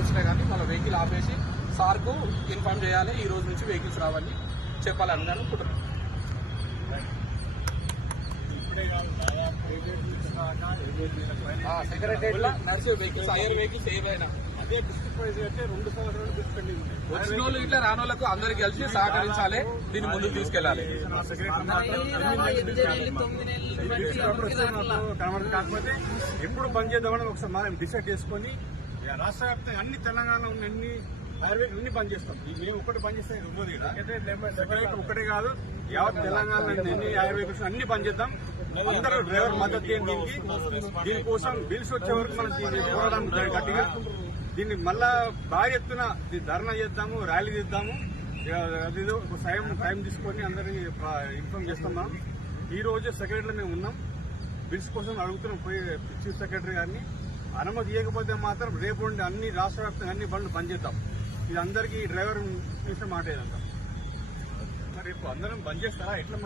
వచ్చినా కానీ మన వెహికల్ ఆపేసి సార్కు ఇన్ఫార్మ్ చేయాలి, ఈ రోజు నుంచి వెహికల్స్ రావాలని చెప్పాలని నేను అనుకుంటున్నాను. సెక్రటరియట్ లో నడిచే వెహికల్స్ హైయర్ వెహికల్స్ ఏవైనా అదే డిస్ట్రిక్ట్ వైజ్ అయితే 2 సంవత్సరాలు డిస్పెండింగ్ ఉంది. వచ్చిన వాళ్ళు ఇట్లా రాని వాళ్ళకు అందరికి కలిసి సహకరించాలి, దీన్ని ముందుకు తీసుకెళ్లాలి. కాకపోతే ఎప్పుడు బంద్ చేద్దామని ఒకసారి మనం డిసైడ్ చేసుకుని రాష్ట్ర వ్యాప్తంగా అన్ని తెలంగాణలో ఉన్న అన్ని హైవే అన్ని బంద్ చేస్తాం. మేము ఒకటి బంద్ చేస్తే రెండోది ఒకటే కాదు, యావత్ తెలంగాణలో ఎన్ని హైవే అన్ని బంద్ చేద్దాం. అందరూ డ్రైవర్ మద్దతు దీనికోసం బిల్స్ వచ్చే వరకు మనం పోరాటం గట్టిగా దీన్ని మళ్ళా భారీ ఎత్తున ధర్నా చేద్దాము, ర్యాలీ చేద్దాము. అదేదో టైం తీసుకొని అందరినీ ఇన్ఫార్మ్ చేస్తాం. మనం ఈ రోజు సెక్రటరీలో మేము ఉన్నాం, బిల్స్ కోసం అడుగుతున్నాం పోయి చీఫ్ సెక్రటరీ గారిని. అనుమతి ఇవ్వకపోతే మాత్రం రేపు నుండి అన్ని రాష్ట్ర వ్యాప్తంగా అన్ని బండ్లు బంద్ చేద్దాం. ఇది అందరికీ డ్రైవర్ చూసే మాట ఏదంతా. మరి రేపు అందరం బంద్ చేస్తారా ఎట్లా?